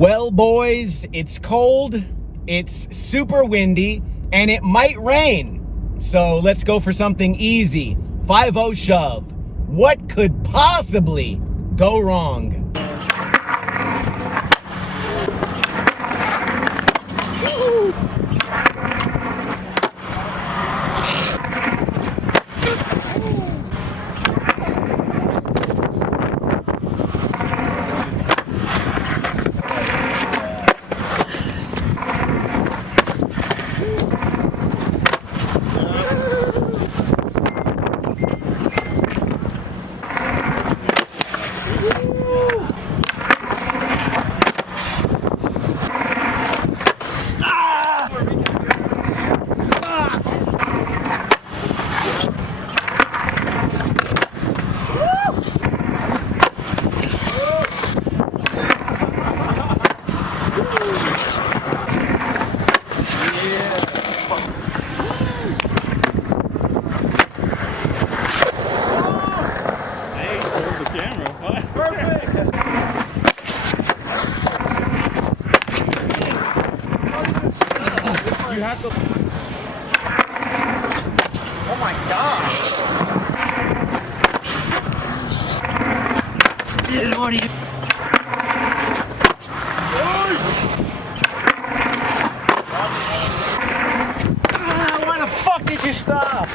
Well, boys, it's cold, it's super windy, and it might rain. So let's go for something easy. 5-0 shove. What could possibly go wrong? You have to. Oh my gosh! Dude, what are you? Why the fuck did you stop?